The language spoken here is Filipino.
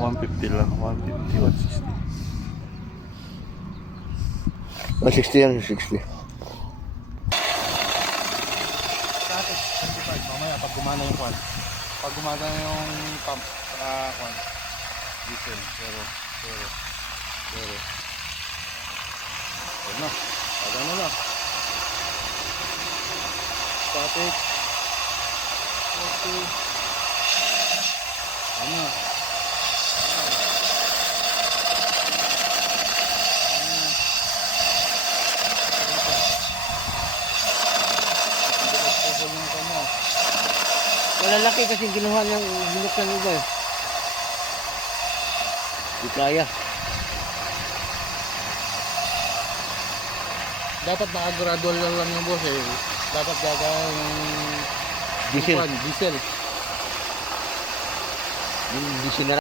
150 lang. 150, 160. 160 yan, 160. Dati, 25. Mamaya, pag gumana yung kwan. Pag gumana yung pump, kwan. Diesel, pero. Ano? Ano na? Static. Okay. Ano? Malalaki kasi ginawa niyang binuksan nito eh. Di kaya. Dapat naka-gradual lang yung boss eh. Dapat gagawin Diesel. diesel. Yung diesel na